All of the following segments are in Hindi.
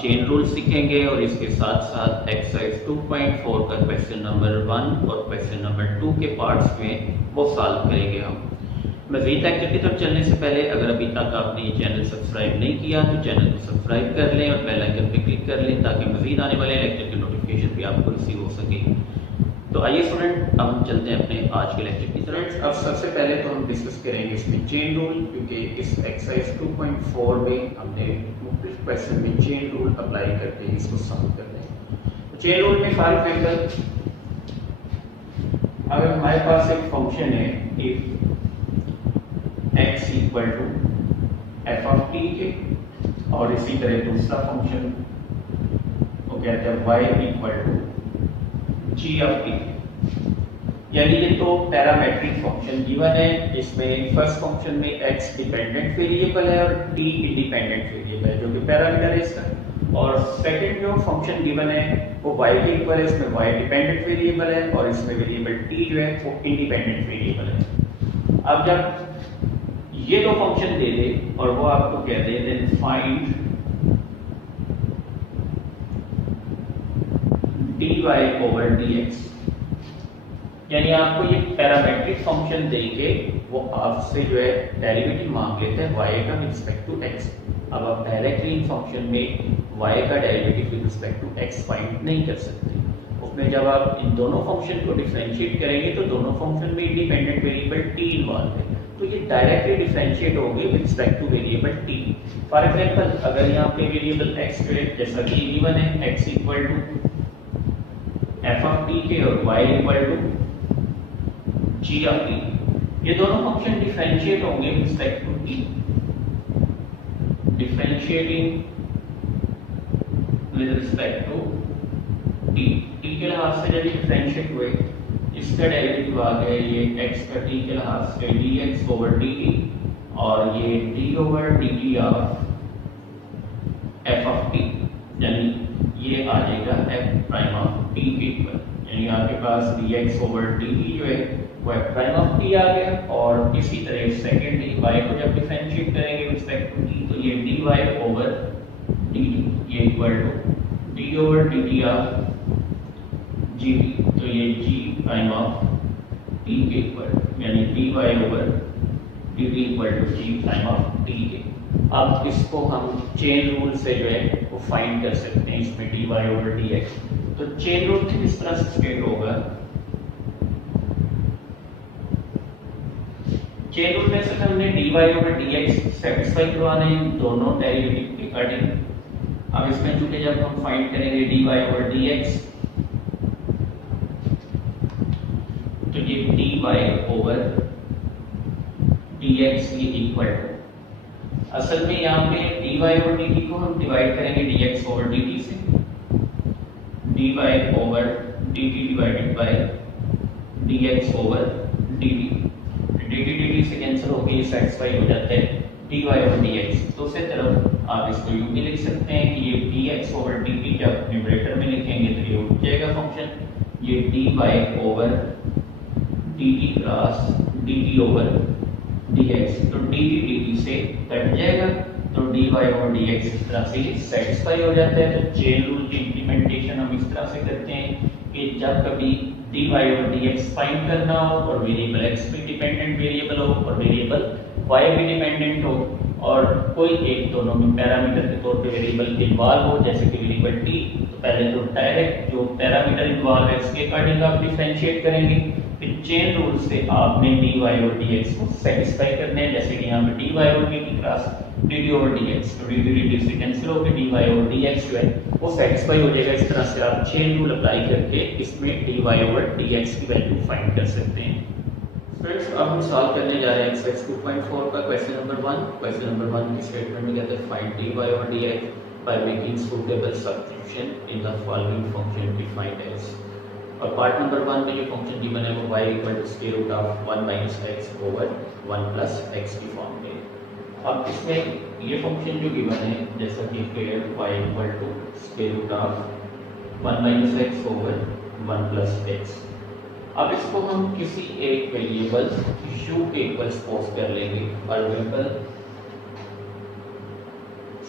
चेन रूल सीखेंगे और इसके साथ साथ एक्सरसाइज 2.4 का क्वेश्चन नंबर 1 और क्वेश्चन नंबर 2 के पार्ट्स में वो सॉल्व करेंगे हम। मज़ीद लेक्चर की तरफ चलने से पहले अगर अभी तक आपने ये चैनल सब्सक्राइब नहीं किया तो चैनल को सब्सक्राइब कर लें और बेल आइकन पर क्लिक कर लें ताकि मज़ीद आने वाले लेक्चर की नोटिफिकेशन भी आपको रिसीव हो सके। तो आइए स्टूडेंट, अब हम चलते हैं अपने आज के लेक्चर की तरफ। अब सबसे पहले तो हम डिस्कस करेंगे इसमें चेन रूल, क्योंकि इस एक्सरसाइज 2.4 में हमने मुख्तलिफ क्वेश्चन में चेन रूल अप्लाई करके इसको सॉल्व करना है। तो चेन रूल में फॉर एग्जांपल अगर हमारे पास एक फंक्शन है if x equal to f of t के, और इसी तरह दूसरा फंक्शन वो कहते हैं y equal to g of t, यानी ये तो पैरामेट्रिक फंक्शन गिवन है। इसमें फर्स्ट फंक्शन में x डिपेंडेंट वेरिएबल है और t इंडिपेंडेंट वेरिएबल है जो कि पैरामीटर है इसका, और सेकंड जो फंक्शन गिवन है वो y के इक्वल है, इसमें y डिपेंडेंट वेरिएबल है और इसमें वेरिएबल t जो है वो इंडिपेंडेंट वेरिएबल है। अब जब ये दो फंक्शन दे दे और वो आपको कह दे then find dy over dx, यानी आपको ये पैरामेट्रिक फंक्शन देके वो आपसे जो है डेरिवेटिव मांग लेते हैं y का विद रिस्पेक्ट टू x। अब आप डायरेक्टली इन फंक्शन में y का derivative with respect to x find नहीं कर सकते। उसमें जब आप इन दोनों फंक्शन को डिफरेंशिएट करेंगे तो दोनों फंक्शन में इंडिपेंडेंट वेरिएबल t इन्वॉल्व है, तो ये डायरेक्टली डिफरेंशिएट होंगे with respect two variable t। For example अगर यहाँ पे वेरिएबल x जो है जैसा कि गिवन है x equal to f of t के और y equal to g of t, ये दोनों फंक्शन डिफरेंशिएट होंगे with respect to t। Differentiating with respect to t, t के लिहाज से जब डिफरेंशिएट हुए इसका डेरिवेटिव आ गया ये x का t के लिहाज से dx ओवर dt, और ये d over dt of f of t, यानी ये आ जाएगा f प्राइम ऑफ t के इक्वल, यानी आपके पास dx ओवर dt जो है वो f प्राइम ऑफ t आ गया। और इसी तरह सेकंड y को जब डिफरेंशिएट करेंगे विद रिस्पेक्ट टू t तो ये dy ओवर dt ये equal to d over dt of gt, तो ये g प्राइम ऑफ t के इक्वल, यानी dy over dt equal to g prime of t के। अब इसको हम चेन रूल से जो है वो फाइंड कर सकते हैं इसमें dy ओवर dx। तो चेन रूल किस तरह से स्टेट होगा, चेन रूल में से हमने dy ओवर dx सेटिस्फाई करवाने हैं दोनों डेरिवेटिव के अकॉर्डिंग। अब इसमें चूंकि जब हम फाइंड करेंगे dy ओवर dx तो ये dy ओवर dx ये इक्वल टू, असल में यहाँ पे dy ओवर dt को हम डिवाइड करेंगे dx ओवर dt से, dy over dt divided by dx over dt, dt से कैंसिल होकर ये सेटिस्फाई हो जाता है dy ओवर dx। दूसरी तरफ आप इसको यूं भी लिख सकते हैं कि ये dx ओवर dt जब न्यूमरेटर में लिखेंगे तो ये उठ जाएगा फंक्शन, ये dy over dt cross dt over dx, तो dt से कट जाएगा तो dy ओवर dx इस तरह से सेटिस्फाई हो जाता है। तो चेन रूल की इंप्लीमेंटेशन हम इस तरह से करते हैं कि जब कभी dy ओवर dx फाइंड करना हो और वेरिएबल x भी डिपेंडेंट वेरिएबल हो और वेरिएबल y भी डिपेंडेंट हो और कोई एक दोनों में पैरामीटर के तौर पे वेरिएबल इन्वॉल्व हो, जैसे कि वेरिएबल t, तो पहले तो डायरेक्ट जो पैरामीटर इन्वॉल्व है इसके अकॉर्डिंग आप डिफरेंशिएट करेंगे। फिर चेन रूल से आपने dy ओवर dx को सेटिस्फाई करना है, जैसे कि यहाँ पे dy over dt cross dt over dx, तो dt से कैंसिल होकर dy ओवर dx जो है वो सेटिस्फाई हो जाएगा। इस तरह से आप चेन रूल अप्लाई करके इसमें dy ओवर dx की वैल्यू फाइंड कर सकते हैं। फ्रेंड्स, अब हम सॉल्व करने जा रहे हैं एक्सरसाइज 2.4 का क्वेश्चन नंबर 1। क्वेश्चन नंबर 1 की स्टेटमेंट में कहते हैं find dy over dx by making suitable substitution in the following function defined as, और पार्ट नंबर 1 में जो फंक्शन गिवन है वो y equal to square root of 1 minus x over 1 plus x की फॉर्म में। अब इसमें ये फंक्शन जो गिवन है जैसा कि y equal to square root of 1 minus x over 1 plus x। अब इसको हम किसी एक वेरिएबल u के इक्वल सपोज कर लेंगे। फॉर एग्जांपल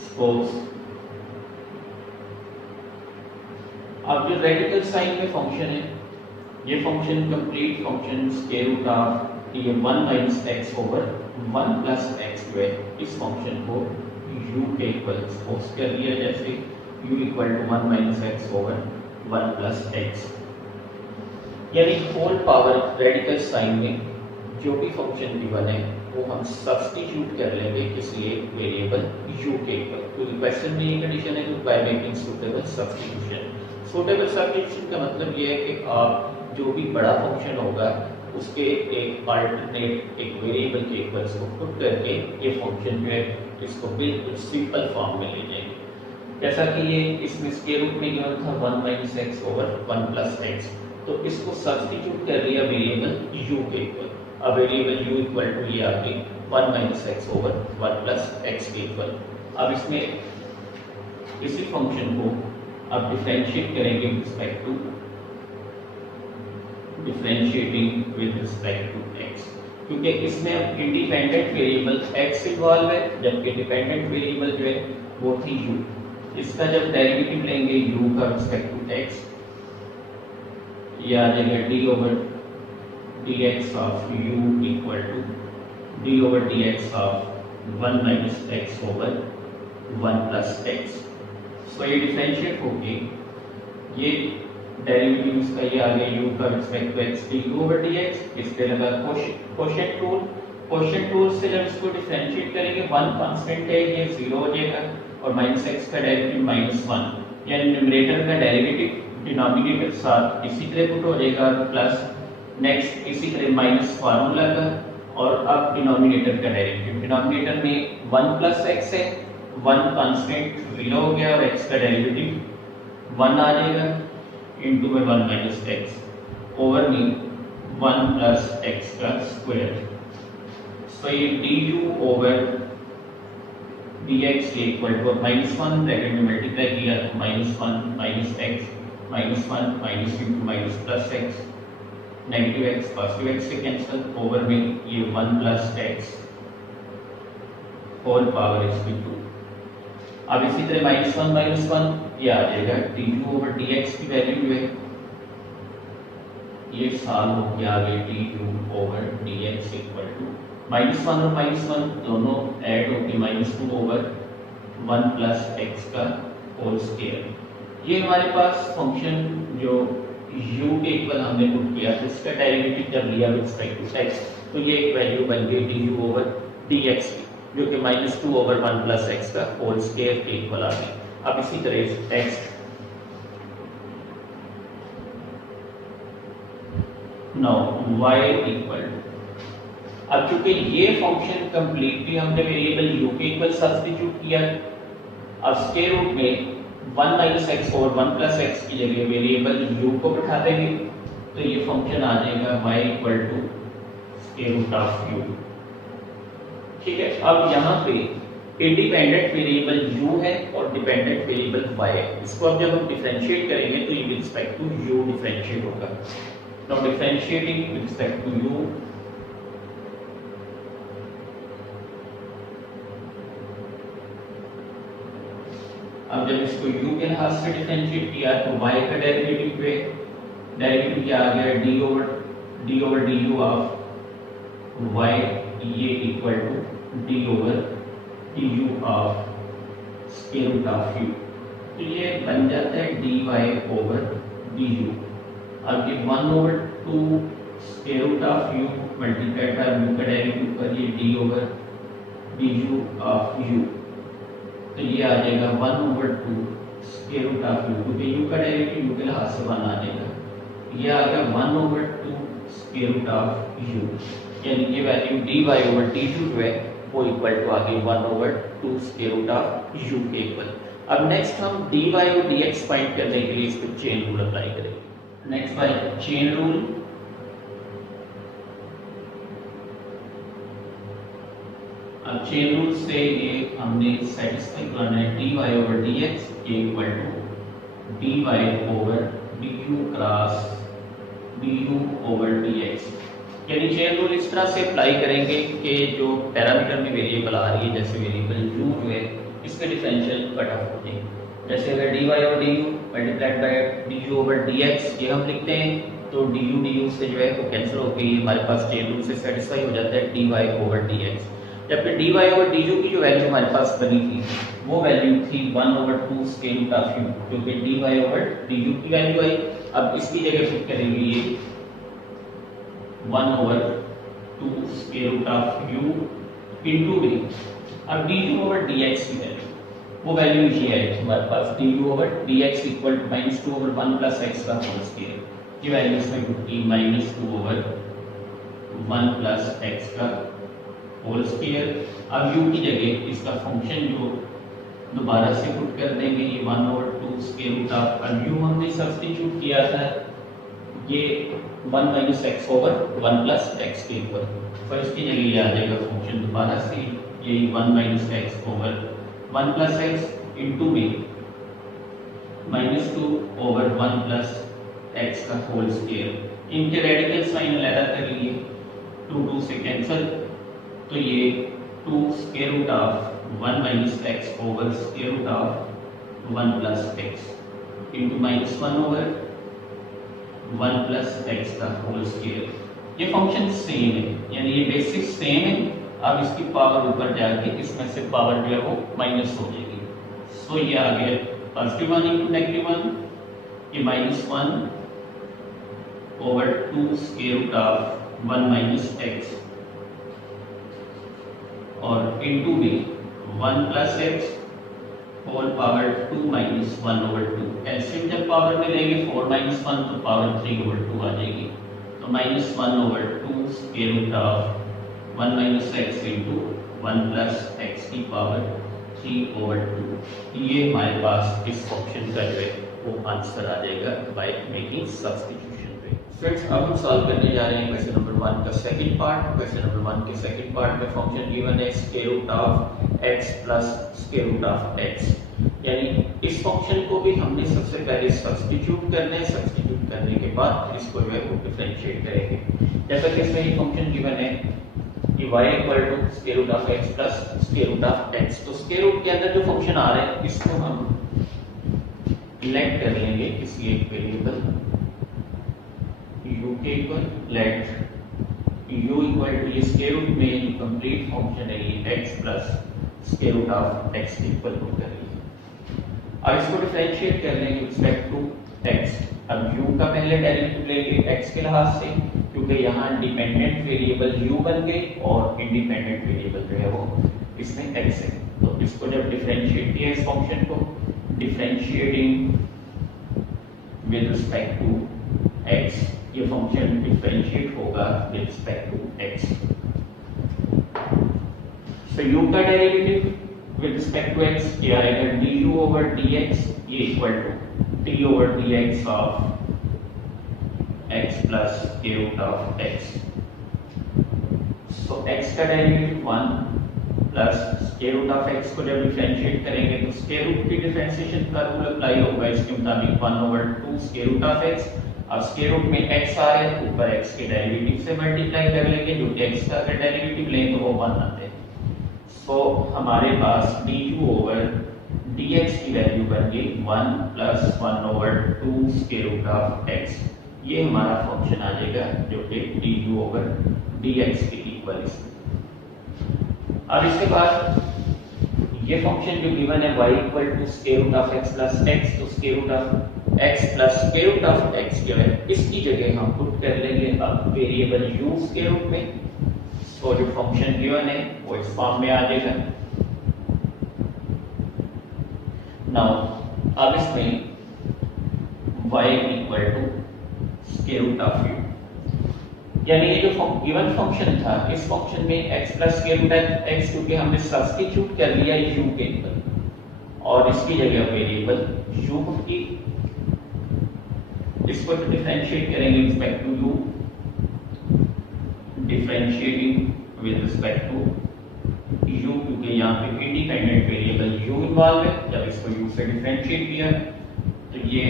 सपोज अब जो रेडिकल साइन में फंक्शन है, ये function complete function square root of ये 1 minus x over 1 plus x जो है, इस फंक्शन को u के इक्वल सपोज कर लिया जैसे u equal to 1 minus x over 1 plus x, यानी होल पावर रेडिकल साइन में जो भी फंक्शन गिवन है वो हम सब्स्टिट्यूट कर लेंगे किसी एक वेरिएबल u के इक्वल, क्योंकि क्वेश्चन में ये कंडीशन है कि bye making suitable substitution. Suitable substitution का मतलब ये है कि आप जो भी बड़ा फंक्शन होगा उसके एक अल्टरनेट एक वेरिएबल के इक्वल्स को पुट करके ये फंक्शन जो है इसको बिल्कुल सिंपल फॉर्म में ले जाएंगे, जैसा कि ये इसमें स्क्वायर रूट में गिवन था 1 minus x over 1 plus x, तो इसको सब्स्टिट्यूट कर लिया वेरिएबल u के इक्वल। अब वेरिएबल u इक्वल टू ये आ गई 1 minus x over 1 plus x के इक्वल। अब इसमें इसी फंक्शन को अब डिफरेंशिएट करेंगे with respect to differentiating with respect to x, क्योंकि इसमें अब इंडिपेंडेंट वेरिएबल x इन्वॉल्व है जबकि डिपेंडेंट वेरिएबल जो है वो थी u। इसका जब डेरिवेटिव लेंगे u का रिस्पेक्ट टू x, ये आ जाएगा d over dx of u equal to d over dx of 1 minus x over 1 plus x. So ये डिफरेंशिएट होके ये डेरिवेटिव इसका ये आ गया u का respect to x d over dx, इस पे लगा कोशेंट रूल। कोशेंट रूल से जब इसको डिफरेंशिएट करेंगे 1 कांस्टेंट है ये 0 हो जाएगा और माइनस x का डेरिवेटिव -1, यानी न्यूमरेटर का डेरिवेटिव डिनोमिनेटर साथ इसी तरह पुट हो जाएगा प्लस नेक्स्ट इसी तरह माइनस फार्मूला का, और अब डिनोमिनेटर का डेरिवेटिव, डिनोमिनेटर में 1 प्लस x है, 1 कांस्टेंट 0 हो गया और x का डेरिवेटिव 1 आ जाएगा इनटू में 1 माइनस एक्स ओवर में 1 प्लस एक्स का स्क्वायर। सो ये du over dx equal to -1 bracket में मल्टीप्लाई किया तो -1 minus x -1 minus into minus plus x, negative x positive x से कैंसिल ओवर में ये 1 प्लस एक्स होल पावर इसकी 2। अब इसी तरह -1 ये आ जाएगा du ओवर dx की वैल्यू जो है ये साल हो गया आ गई du over dx equal to -1 और -1 दोनों ऐड होके -2 ओवर 1 प्लस x का होल स्क्वायर। ये हमारे पास फंक्शन जो u के इक्वल हमने पुट किया तो इसका डेरिवेटिव जब लिया विद रिस्पेक्ट टू x तो ये एक वैल्यू बन गई du ओवर dx की, जो कि -2 ओवर 1 प्लस एक्स का होल स्क्वायर के इक्वल आ गई। अब इसी तरह x now y equal to, अब चूंकि ये फंक्शन कंप्लीटली हमने वेरिएबल u के इक्वल सब्स्टिट्यूट किया, अब स्क्वायर रूट में 1 minus x over 1 plus x की जगह वेरिएबल u को बिठा देंगे तो ये फंक्शन आ जाएगा y equal to square root of u। ठीक है, अब यहाँ पे इंडिपेंडेंट वेरिएबल u है और डिपेंडेंट वेरिएबल y है, इसको अब जब हम डिफरेंशिएट करेंगे तो ये with respect to u differentiate होगा। Now differentiating with respect to u, अब जब इसको u के लिहाज से डिफरेंशिएट किया तो y का डेरिवेटिव पे डेरिवेटिव क्या आ गया d over du of y ये equal to d over du of square root of u, तो ये बन जाता है dy ओवर du। अब ये 1 over 2 square root of u multiplied by u का डेरिवेटिव पर ये d over du of u, तो ये आ जाएगा 1 over 2 square root of u, क्योंकि u का डेरिवेटिव u के लिहाज से 1 आ जाएगा, ये आ गया 1 over 2 square root of u, यानी ये वैल्यू dy ओवर du जो है वो इक्वल टू आ गई 1 over 2 square root of u के इक्वल। अब नेक्स्ट हम dy और dx फाइंड करने के लिए इस पे चेन रूल अप्लाई करेंगे। नेक्स्ट बाय चेन रूल, अब चेन रूल से ये हमने सेटिस्फाई करना है dy over dx equal to dy over du cross du over dx, यानी चेन रूल इस तरह से अप्लाई करेंगे कि जो पैरामीटर में वेरिएबल आ रही है जैसे वेरिएबल u जो है इसके डिफरेंशियल कट ऑफ हो जाएंगे। जैसे अगर dy और du multiplied by du over dx ये हम लिखते हैं तो du से जो है वो कैंसिल होकर ये हमारे पास चेन रूल से सेटिस्फाई हो जाता है dy ओवर dx। जबकि dy ओवर du की जो वैल्यू हमारे पास बनी थी वो वैल्यू थी 1 over 2 square root of u, जो कि dy ओवर du की वैल्यू आई। अब इसकी जगह पुट करेंगे ये 1 over 2 square root of u into v। अब du ओवर dx की वैल्यू वो वैल्यू ये है हमारे पास du over dx equal to -2 over 1 plus x का होल स्क्वायर। ये वैल्यू इसमें पुट की -2 ओवर 1 प्लस x का होल स्क्वायर। अब u की जगह इसका फंक्शन जो दोबारा से पुट कर देंगे ये 1 ओवर 2 स्क्वायर रूट ऑफ, अब u हमने सब्स्टिट्यूट किया था ये 1 minus x over 1 plus x के ऊपर, तो इसकी जगह ये आ जाएगा फंक्शन दोबारा से ये 1 minus x over 1 plus x into में -2 ओवर 1 प्लस x का होल स्क्वायर। इनके रेडिकल साइन अलग कर लिए 2 से कैंसिल, तो ये 2 square root of 1 minus x over square root of 1 plus x into -1 over 1 plus x का होल स्क्वायर। ये फंक्शन सेम है, यानी ये बेसिक सेम है। अब इसकी पावर ऊपर जाके इसमें से पावर जो है वो माइनस हो जाएगी। सो ये आ गया +1 इंटू -1, ये -1 over 2 square root of 1 minus x और इंटू में 1 plus x whole power 2 minus 1 over 2। LCM जब पावर में लेंगे 4 माइनस 1 तो पावर 3 ओवर 2 आ जाएगी, तो -1 over 2 square root of 1 minus x into 1 plus x की पावर 3 ओवर 2। ये हमारे पास इस ऑप्शन का जो है वो आंसर आ जाएगा बाय मेकिंग सब्स्टिट्यूशन पे। फ्रेंड्स अब हम सॉल्व करने जा रहे हैं क्वेश्चन नंबर 1 का सेकंड पार्ट। क्वेश्चन नंबर 1 के सेकंड पार्ट में फंक्शन गिवन है square root of x plus square root of x, यानी इस फंक्शन को भी हमने सबसे पहले सब्स्टिट्यूट करना है। सब्स्टिट्यूट करने के बाद इसको जो है वो डिफरेंशिएट करेंगे। जैसा कि इसमें ये फंक्शन गिवन है कि y equal to square root of x plus square root of x, तो स्क्वायर रूट के अंदर जो फंक्शन आ रहा है इसको हम इलेक्ट कर लेंगे किसी एक वेरिएबल u के equal. Let u equal to ये स्क्वायर रूट में जो कंप्लीट फंक्शन है ये x plus square root of x के इक्वल पुट कर लीजिए। अब इसको डिफरेंशिएट कर लेंगे रिस्पेक्ट टू x। अब u का पहले डेरिवेटिव लेंगे x के लिहाज से, क्योंकि यहाँ डिपेंडेंट वेरिएबल u बन गए और इंडिपेंडेंट वेरिएबल जो है वो इसमें x है। तो इसको जब डिफरेंशिएट किया इस फंक्शन को, differentiating with respect to x, ये फंक्शन डिफरेंशिएट होगा विद रिस्पेक्ट टू x। तो u का derivative with respect to x क्या आएगा, du ओवर dx ये equal to d over dx of x plus square root of x। So x का derivative 1 plus square root of x को जब डिफरेंशिएट करेंगे तो स्क्वायर रूट की डिफरेंशिएशन का रूल अप्लाई होगा। इसके मुताबिक 1 over 2 square root of x। अब स्क्वायर रूट में x आ रहा है, ऊपर x के डेरिवेटिव से मल्टीप्लाई कर लेंगे, जो कि x का अगर डेरिवेटिव लें तो वो 1 आते हैं। सो हमारे पास du ओवर dx की वैल्यू बन गई 1 plus 1 over 2 square root of x। ये हमारा फंक्शन आ जाएगा जो कि du ओवर dx के इक्वल है। अब इसके बाद ये फंक्शन जो गिवन है y equal to square root of x plus x, तो square root of x plus square root of x जो है इसकी जगह हम पुट कर लेंगे अब वेरिएबल u स्क्वायर रूट में। तो जो फंक्शन गिवन है वो इस फॉर्म में आ जाएगा। नाउ अब इसमें y equal to square root of u, यानी ये जो गिवन फंक्शन था इस फंक्शन में x plus square root of x क्योंकि हमने सब्स्टिट्यूट कर लिया u के ऊपर और इसकी जगह वेरिएबल u की, इसको तो डिफरेंशिएट करेंगे respect to u, differentiating with respect to u क्योंकि यहाँ पे इंडिपेंडेंट वेरिएबल u इन्वॉल्व है। जब इसको u से डिफरेंशिएट किया तो ये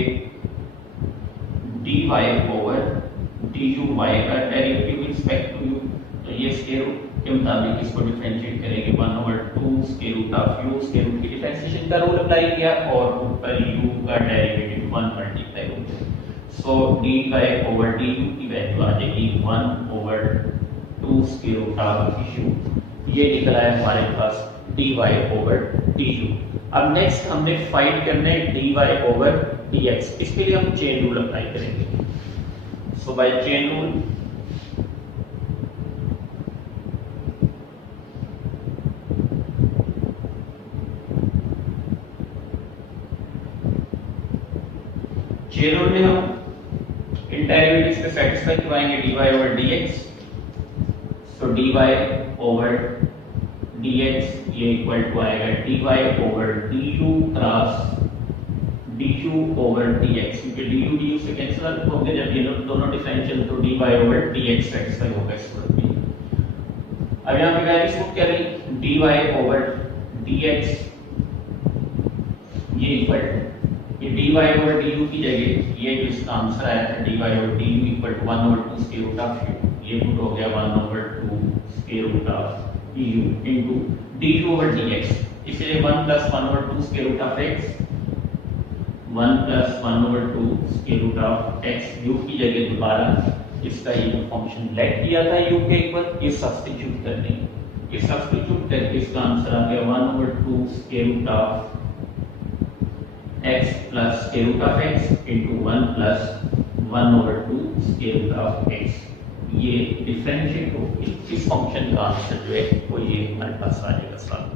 dy ओवर du y का derivative with respect to u, तो ये स्क्वायर रूट के मुताबिक इसको डिफरेंशिएट करेंगे 1/2 square root of u, square root की डिफरेंशिएशन का रूल अप्लाई किया और ऊपर u का डेरिवेटिव 1 मल्टीप्लाई हो गया। सो dy/du की वैल्यू आ जाएगी 1/2 स्क्वायर रूट ऑफ u। ये निकला है हमारे पास dy/du। अब नेक्स्ट हमने फाइंड करना है dy/dx। इसके लिए हम चेन रूल अप्लाई करेंगे। सो बाय चेन रूल में हम इन डेरिवेटिव्स को सेटिस्फाई करवाएंगे dy/dx। सो dy/dx ये इक्वल टू आएगा dy/du क्रॉस du/dx, क्योंकि du से कैंसिल हो गए जब ये दोनों डिफरेंशियल, तो dy/dx सेटिस्फाई होगा इस सूरत में। अब यहाँ पे वैल्यूज पुट करें dy/dx ये इक्वल ये dy/du की जगह ये जो इसका आंसर आया था dy/du equal to 1/2 square root of u, ये पुट हो गया 1/2 square root of u into du/dx। इसलिए 1 + 1/2 square root of x, 1 + 1/2 square root of x, u की जगह दोबारा इसका ये जो फंक्शन लेट किया था u के इक्वल, ये सब्स्टिट्यूट करने, ये सब्स्टिट्यूट करके इसका आंसर आ गया 1/2 square root of x plus square root of x into 1 plus 1/2 square root of x। ये डिफरेंशिएट होगी, इस फंक्शन का आंसर जो है वो ये हमारे पास आ जाएगा सॉल्व।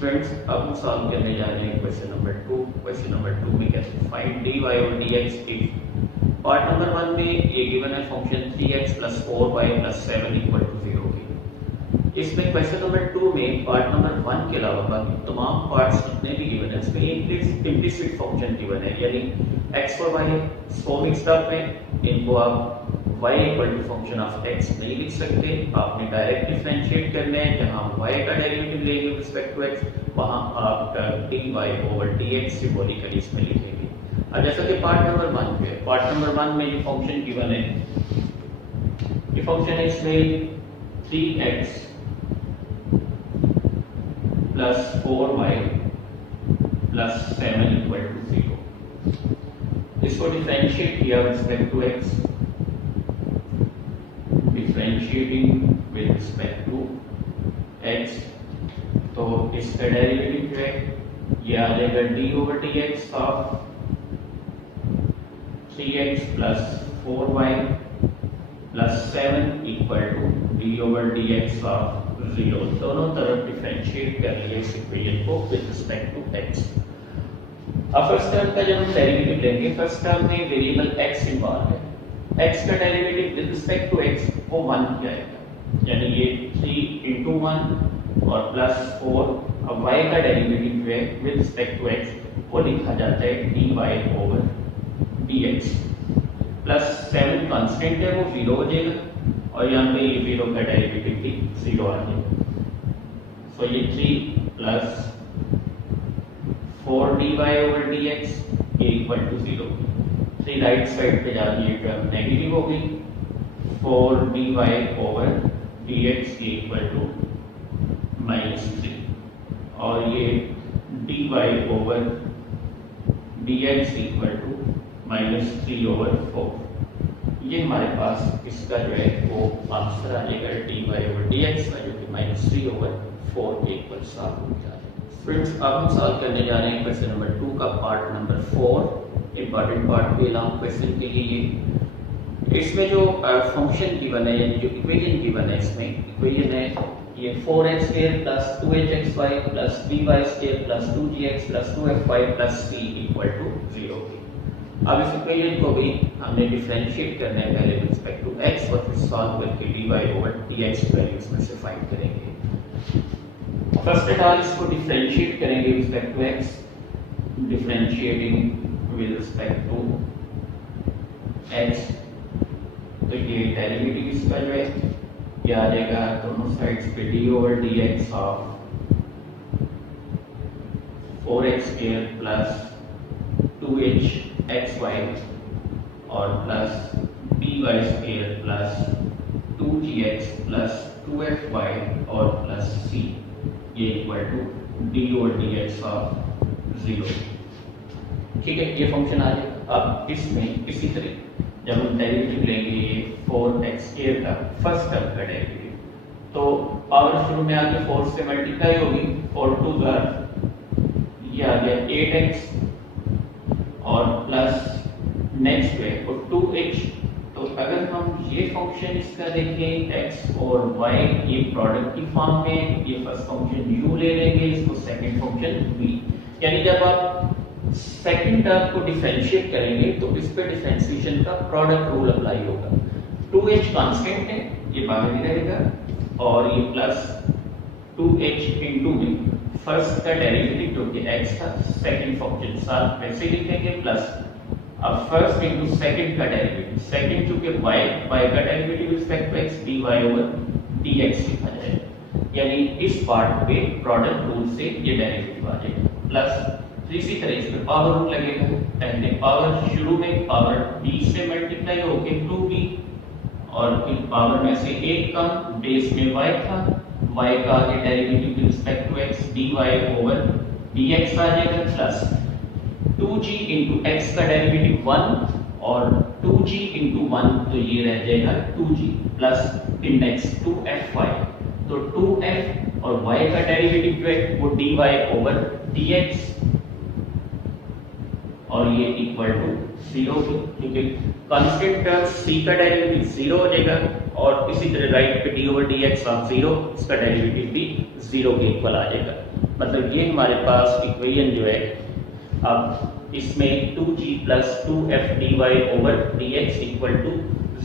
फ्रेंड्स अब हम सॉल्व करने जा रहे हैं क्वेश्चन नंबर 2। क्वेश्चन नंबर 2 में कहते हैं find dy/dx if part number 1 में ये गिवन है फंक्शन 3x + 4y + 7 = 0 की। इसमें क्वेश्चन नंबर 2 में पार्ट नंबर 1 के अलावा बाकी तमाम पार्ट्स जितने भी गिवन है उसमें इम्प्लिसिट फंक्शन गिवन है, यानी x और y सो मिक्स्ड अप है, इनको आप y = फंक्शन ऑफ x नहीं लिख सकते, आपने डायरेक्ट डिफरेंशिएट करना है। जहां y का डेरिवेटिव लेंगे विद रिस्पेक्ट टू x, वहां आप dy/dx सिंबॉलिकली इसमें लिखेंगे। अब जैसा कि पार्ट नंबर 1 पे, पार्ट नंबर 1 में जो फंक्शन गिवन है, ये फंक्शन है इसमें 3x plus 4y plus 7 = 0। इसको डिफरेंशिएट किया with respect to x, differentiating with respect to x, तो इसका डेरिवेटिव जो है ये आ जाएगा d/dx of 3x plus 4y plus 7 = d/dx of 0। दोनों तरफ डिफरेंशिएट कर लिए इस इक्वेशन को विद रिस्पेक्ट टू x। अब फर्स्ट टर्म का जब हम डेरिवेटिव लेंगे, फर्स्ट टर्म में वेरिएबल x इन्वॉल्व है, x का derivative with respect to x वो 1 जाएगा, यानी ये 3 × 1 और प्लस 4। अब y का डेरिवेटिव जो है विद रिस्पेक्ट टू x वो लिखा जाता है dy/dx प्लस 7 कांस्टेंट है वो 0 हो जाएगा, और यहाँ पे ये 0 का डेरिवेटिव भी 0 आ जाएगा। सो ये 3 प्लस 4 dy/dx ये = 0। 3 राइट साइड पे जाके ये टर्म नेगेटिव हो गई, 4 dy/dx ये = -3, और ये dy/dx -3/4। ये हमारे पास इसका जो है वो आंसर आ जाएगा dy/dx का, जो कि -3/4 के इक्वल सॉल्व हो जाएगा। फ्रेंड्स अब हम सॉल्व करने जा रहे हैं क्वेश्चन नंबर 2 का पार्ट नंबर 4। इंपॉर्टेंट पार्ट भी लॉन्ग क्वेश्चन के लिए इसमें जो फंक्शन गिवन है, यानी जो इक्वेशन गिवन है, इसमें इक्वेशन है ये 4x² + 2hxy + by² + 2gx + 2fy + c = 0 की। अब इस इक्वेशन को भी हमने डिफरेंशिएट करना है पहले विद रिस्पेक्ट टू x, और फिर सॉल्व करके dy/dx वैल्यूज में से फाइंड करेंगे। फर्स्ट ऑफ ऑल इसको डिफरेंशिएट करेंगे with respect to x, differentiating with respect to x, तो ये डेरिवेटिव इसका जो है ये आ जाएगा दोनों साइड्स पे d/dx ऑफ 4x² + 2hxy और प्लस by² + 2gx + 2fy और प्लस c ये इक्वल टू d और dx ऑफ 0। ठीक है, ये फंक्शन आ जाएगा। अब इसमें इसी तरह जब हम डेरिवेटिव लेंगे ये 4x² का फर्स्ट टर्म का डेरिवेटिव, तो पावर शुरू में आके 4 से मल्टीप्लाई होगी, 4 2 ये आ गया 8x और प्लस नेक्स्ट पे और 2h। तो अगर हम ये फंक्शन इसका देखें x और y ये प्रोडक्ट की फॉर्म में, ये फर्स्ट फंक्शन u ले लेंगे, इसको सेकंड फंक्शन v, यानी जब आप सेकंड टर्म को डिफरेंशिएट करेंगे तो इस पे डिफरेंशिएशन का प्रोडक्ट रूल अप्लाई होगा। 2h कांस्टेंट है, ये बाहर ही रहेगा और ये प्लस 2h इनटू में फर्स्ट का डेरिवेटिव जो कि x था, सेकंड फंक्शन साथ वैसे लिखेंगे प्लस अब फर्स्ट इनटू सेकंड का डेरिवेटिव, सेकंड चूंकि y का derivative respect to x dy over dx लिखा जाएगा, यानी इस पार्ट पे प्रोडक्ट रूल से ये डेरिवेटिव आ जाएगा प्लस इसी तरह इस पे पावर रूल लगेगा। पहले पावर शुरू में पावर b से मल्टीप्लाई होके 2b और फिर पावर में से एक कम, बेस में y था, y का आगे derivative with respect to x dy over dx आ जाएगा प्लस 2g into x का डेरिवेटिव 1 और 2g into 1 तो ये रह जाएगा 2g प्लस इंडेक्स 2fy, तो 2f और y का डेरिवेटिव जो है वो dy ओवर dx और ये इक्वल टू 0 क्योंकि कांस्टेंट टर्म c का डेरिवेटिव 0 हो जाएगा और इसी तरह राइट पे d ओवर dx ऑफ 0 इसका डेरिवेटिव भी 0 के इक्वल आ जाएगा। मतलब ये हमारे पास इक्वेशन जो है अब इसमें 2g plus 2f dy over dx equal to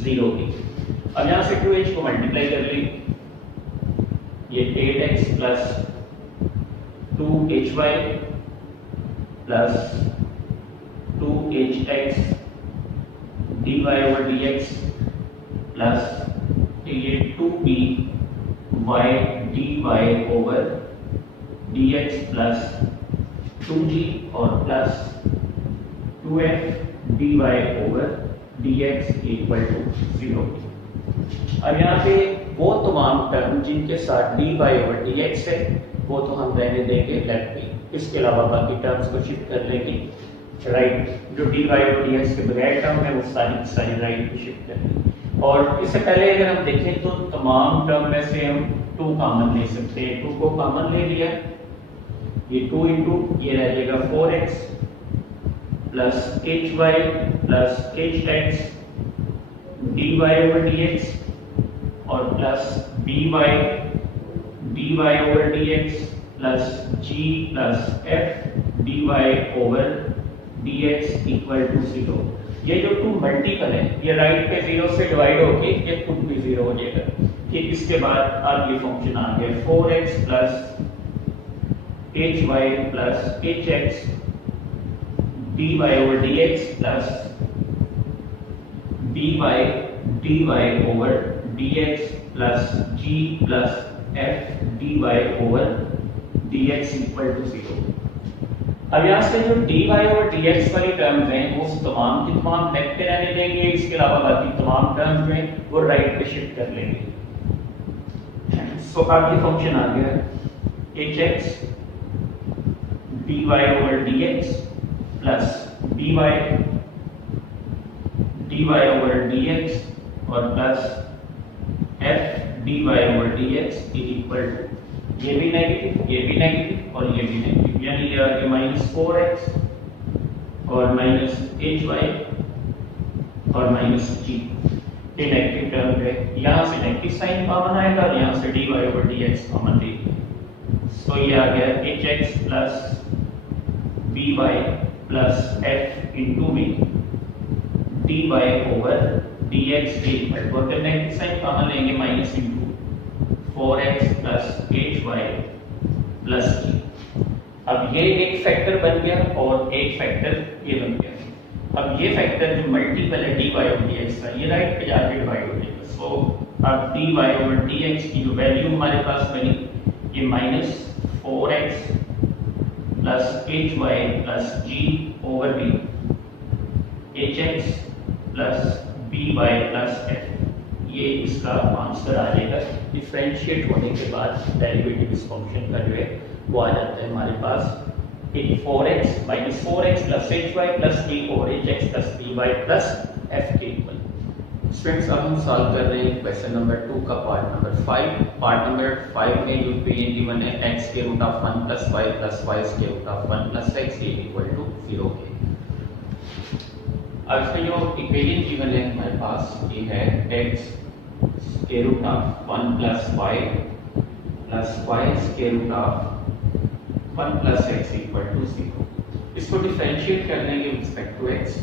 0 की। अब यहाँ से 2h को मल्टीप्लाई कर लें, ये 8x plus 2hy plus 2hx dy over dx plus ये 2b y dy over dx plus 2g और plus 2f dy over dx equal to 0। अब यहाँ पे वो तमाम टर्म जिनके साथ dy ओवर dx है वो तो हम रहने देंगे लेफ्ट पे, इसके अलावा बाकी टर्म्स को शिफ्ट कर लेंगे राइट। जो dy और dx के बगैर टर्म है वो सारी राइट पे शिफ्ट करेंगे। और इससे पहले अगर हम देखें तो तमाम टर्म में से हम 2 कॉमन ले सकते हैं, 2 को कॉमन ले लिया, ये 2 इंटू ये रह जाएगा 4x plus hy plus hx dy over dx और plus dy over dx plus g plus f dy over dx equal to 0। ये जो 2 मल्टीपल है ये राइट पे 0 से डिवाइड होके ये खुद भी 0 हो जाएगा। ठीक, इसके बाद अब ये फंक्शन आ गया 4x plus hy plus hx dy over dx plus dy over dx plus g plus f dy over dx equal to 0। अब यहाँ से जो dy और dx वाली टर्म्स हैं वो तमाम की तमाम लेफ्ट पे रहने देंगे, इसके अलावा बाकी तमाम टर्म्स में वो राइट पे शिफ्ट कर लेंगे। सो अब ये फंक्शन आ गया hx dy over dx plus dy over dx और plus f dy over dx equal to ये भी नेगेटिव और ये भी नेगेटिव, यानी ये आ गया माइनस 4x और माइनस hy और माइनस g। ये नेगेटिव टर्म है, यहाँ से नेगेटिव साइन कॉमन आएगा और यहाँ से dy ओवर dx कॉमन लेंगे। सो ये आ गया hx plus by plus f into में dy ओवर dx के इक्वल टू, अगर नेगेटिव साइन कॉमन लेंगे minus into 4x plus hy plus g। अब ये एक फैक्टर बन गया और एक फैक्टर ये बन गया। अब ये फैक्टर जो मल्टीपल है dy ओवर dx का ये राइट पे जाके डिवाइड हो जाएगा। सो अब dy ओवर dx की जो वैल्यू हमारे पास बनी ये minus 4x plus hy plus g over b hx plus by plus f, ये इसका आंसर आ जाएगा। डिफरेंशिएट होने के बाद डेरिवेटिव इस फंक्शन का जो है वो आ जाता है हमारे पास 4x minus 4x plus H Y plus D over H X plus B Y plus F के इक्वल। स्टूडेंट्स अब हम सॉल्व कर रहे हैं क्वेश्चन नंबर 2 का पार्ट नंबर 5। पार्ट नंबर 5 में जो ये गिवन है x के root of 1 plus y plus y के root of 1 plus x equal to 0 के। अब इसमें जो इक्वेशन गिवन है हमारे पास ये है x के रूट ऑफ 1 प्लस y के root of 1 plus x equal to 0। इसको डिफरेंशिएट करने के respect to x,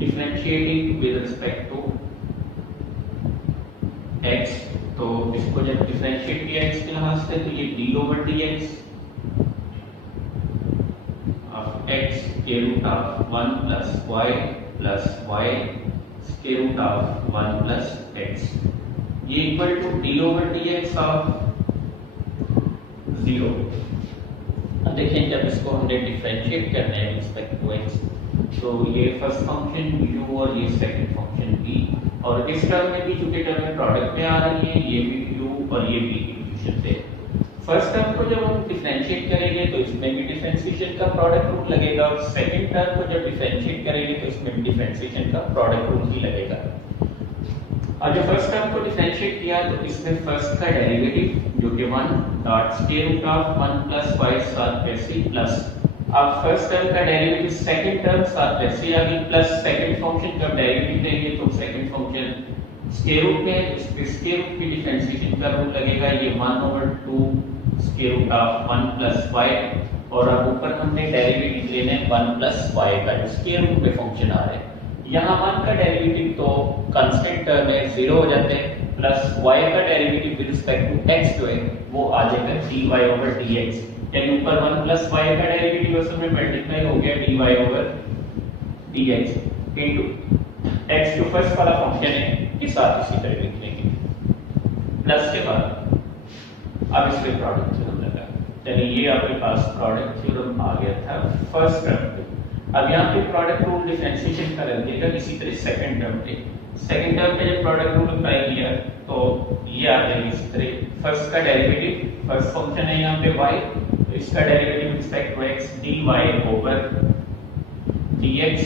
differentiating with respect to x, तो इसको जब डिफरेंशिएट किया x के लिहाज से तो ये d over dx of x के रूट ऑफ 1 प्लस y के रूट ऑफ 1 प्लस x ये equal to d over dx of 0। अब देखें जब इसको हमने डिफरेंशिएट करना है रिस्पेक्ट टू x, तो ये फर्स्ट फंक्शन u और ये सेकंड फंक्शन v, और इस टर्म में भी चूंकि टर्म प्रोडक्ट में आ रही है, ये भी u और ये v डिफरेंशिएट है। फर्स्ट टर्म को जब हम डिफरेंशिएट करेंगे तो इसमें भी डिफरेंशिएशन का प्रोडक्ट रूल लगेगा, और सेकंड टर्म को जब डिफरेंशिएट करेंगे तो इसमें भी डिफरेंशिएशन का प्रोडक्ट रूल ही लगेगा। और जब फर्स्ट टर्म को डिफरेंशिएट किया तो इसमें फर्स्ट का डेरिवेटिव जो कि 1 dot square root of 1 plus y साथ वैसे प्लस, अब फर्स्ट टर्म का डेरिवेटिव सेकंड टर्म साथ वैसे आ गई प्लस सेकंड फंक्शन का डेरिवेटिव लेंगे तो सेकंड फंक्शन स्क्वायर रूट में, इस स्क्वायर रूट की डिफरेंशिएशन का रूल लगेगा ये 1/2 square root of 1 plus y, और अब ऊपर हमने डेरिवेटिव लेना है 1 प्लस y का जो स्क्वायर रूट में फंक्शन आ रहा है। यहाँ 1 का डेरिवेटिव तो कांस्टेंट टर्म है 0 हो जाते हैं, प्लस y का derivative with respect to x जो है वो आ जाएगा dy ओवर dx, यानी ऊपर 1 प्लस y का डेरिवेटिव असल में मल्टीप्लाई हो गया dy over dx into x जो फर्स्ट वाला फंक्शन है ये साथ इसी तरह लिख लेंगे, प्लस के बाद अब इसके प्रोडक्ट थ्योरम लगा, यानी ये आपके पास प्रोडक्ट थ्योरम आ गया था फर्स्ट टर्म पे। अब यहाँ पे प्रोडक्ट रूल डिफरेंशिएशन का लग जाएगा इसी तरह सेकंड टर्म पे। सेकंड टर्म पे जब प्रोडक्ट रूल अप्लाई किया तो ये आ जाएगा इसी तरह, फर्स्ट का डेरिवेटिव फर्स्ट फंक्शन है यहाँ पे y, तो इसका derivative respect to x dy over dx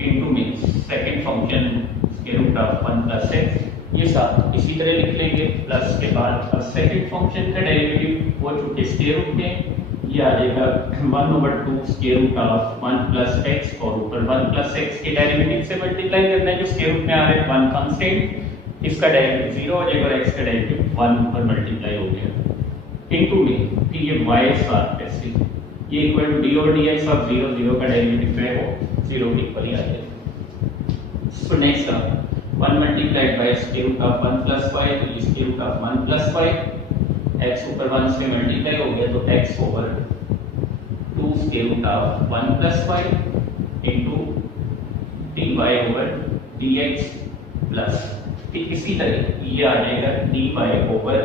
into में सेकंड फंक्शन के रूट ऑफ 1 प्लस x, ये साथ इसी तरह लिख लेंगे, प्लस के बाद अब सेकंड फंक्शन का डेरिवेटिव वो जो स्क्वायर रूट में ये आ जाएगा 1/2 square root of 1 plus x, और ऊपर 1 प्लस x के डेरिवेटिव से मल्टीप्लाई करना है जो स्क्वायर रूट में आ रहा है 1 कांस्टेंट, इसका डेरिवेटिव 0 हो जाएगा और x का डेरिवेटिव 1 पर मल्टीप्लाई हो गया इनटू में, फिर ये y साथ ऐसे ये इक्वल टू d और dx ऑफ 0, 0 का डेरिवेटिव है वो 0 के इक्वल ही आ जाएगा। So next 1 multiplied by square root of 1 plus y, तो ये square root of 1 plus y, x ऊपर 1 से मल्टीप्लाई हो गया तो x over 2 square root of 1 plus y into dy over dx plus, ठीक इसी तरह ये आ जाएगा dy over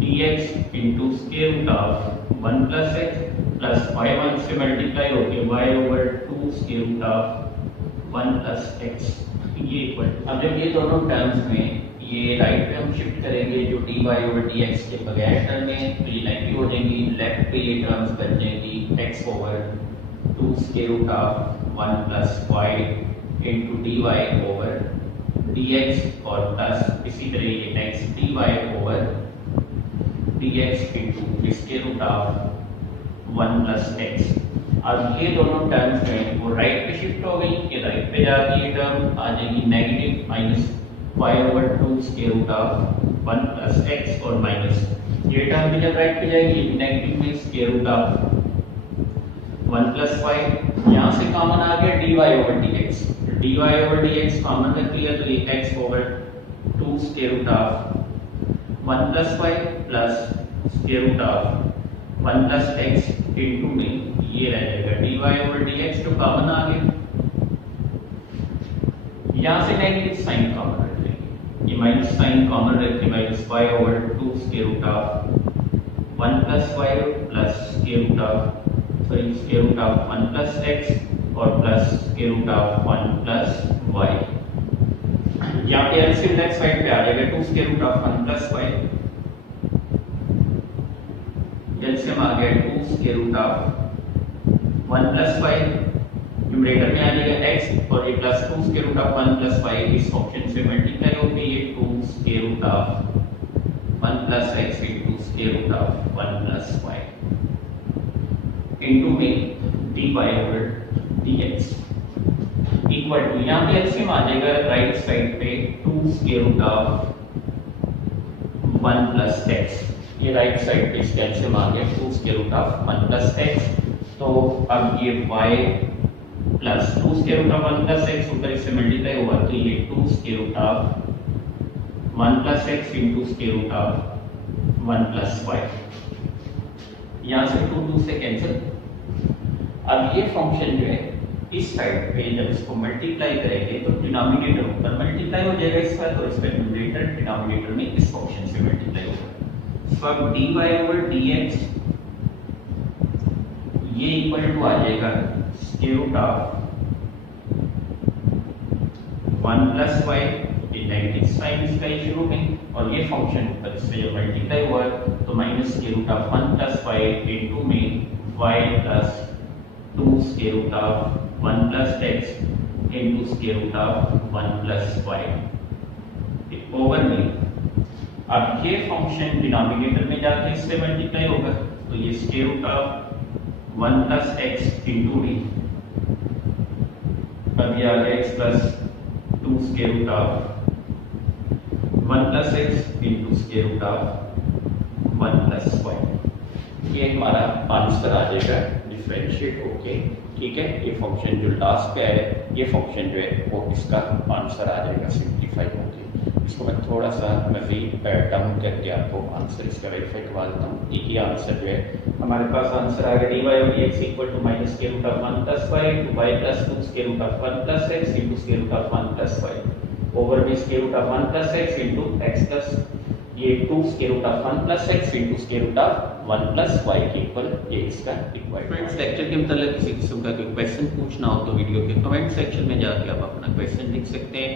dx into square root of 1 plus x plus y1 से मल्टीप्लाई हो गया y over 2 square root of 1 plus x, ये इक्वल। अब जब ये दोनों टर्म्स में ये राइट पे हम शिफ्ट करेंगे जो dy ओवर dx के बगैर टर्म है तो ये नेगेटिव हो जाएंगी, लेफ्ट पे ये टर्म्स बन जाएंगी x over 2 square root of 1 plus y into dy over dx, और प्लस इसी तरह ये x dy over dx into square root of 1 plus x। अब ये दोनों टर्म्स हैं वो राइट पे शिफ्ट हो गई, ये राइट पे जाके ये टर्म आ जाएगी negative minus y over 2 square root of 1 plus x, और माइनस ये टर्म भी जब राइट पे जाएगी ये भी नेगेटिव में square root of 1 plus y, यहाँ से कॉमन आ गया dy over dx, dy over dx common रख लिया तो ये x over 2 square root of 1 plus y plus square root of 1 plus x into में ये रह जाएगा dy ओवर dx जो कॉमन आ गया, यहाँ से नेगेटिव साइन कॉमन रख लेंगे, ये माइनस साइन कॉमन रख के minus y over 2 square root of 1 plus y plus square root of 1 plus x और plus square root of 1 plus y. यहाँ पे एलसीएम लेफ्ट साइड पे आ जाएगा 2 square root of 1 plus y. LCM आ गया 2 square root of 1 plus y, numerator में आ जाएगा x और ये plus 2 square root of 1 plus y इस ऑप्शन से मल्टीप्लाई होगी, ये 2 square root of 1 plus x into square root of 1 plus y into में dy over dx equal to, यहाँ पे एलसीएम आ जाएगा राइट साइड पे 2 square root of 1 plus x, ये राइट साइड पे इसका एलसीएम आ गया 2 square root of 1 plus x। तो अब ये y plus 2 square root of 1 plus x ऊपर इससे मल्टीप्लाई होगा तो ये 2 square root of 1 plus x into square root of 1 plus y, यहाँ से 2 से कैंसिल। अब ये फंक्शन जो है इस साइड पे जब इसको मल्टीप्लाई करेंगे तो डिनोमिनेटर ऊपर मल्टीप्लाई हो जाएगा इसका, तो इसका न्यूमरेटर डिनोमिनेटर में इस फंक्शन से मल्टीप्लाई होगा। सो अब dy ओवर dx ये इक्वल टू आ जाएगा square root of 1 plus y, ये नेगेटिव साइन इसका ही शुरू में, और ये फंक्शन ऊपर से जब मल्टीप्लाई हुआ तो minus square root of 1 plus y into में y plus 2 square root of 1 plus x into square root of 1 plus y over में। अब ये फंक्शन डिनोमिनेटर में जाके इससे मल्टीप्लाई होगा तो ये square root of 1 plus x into d, अब ये आ गया x plus 2 square root of 1 plus x into square root of 1 plus y, ये हमारा आंसर आ जाएगा डिफरेंशिएट होके। ठीक है, ये फंक्शन जो लास्ट पे है ये फंक्शन जो है वो इसका आंसर आ जाएगा सिंप्लीफाई होके। इसको मैं थोड़ा सा मजीद डाउन करके आपको आंसर इसका वेरीफाई करवा देता हूँ। ये आंसर जो है हमारे पास आंसर आ गया dy over dx equal to minus square root of 1 plus y to y plus 2 square root of 1 plus x into square root of 1 plus y over में square root of 1 plus x into x plus ये 2 square root of 1 plus x into square root of 1 plus y के इक्वल ये इसका रिक्वायर्ड। फ्रेंड्स, लेक्चर के मतलब किसी किस्म का कोई क्वेश्चन पूछना हो तो वीडियो के कमेंट सेक्शन में जाके आप अपना क्वेश्चन लिख सकते हैं।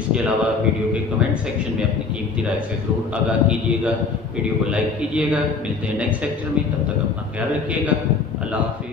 इसके अलावा वीडियो के कमेंट सेक्शन में अपनी कीमती राय से जरूर आगाह कीजिएगा, वीडियो को लाइक कीजिएगा। मिलते हैं नेक्स्ट लेक्चर में, तब तक अपना ख्याल रखिएगा। अल्लाह हाफिज़।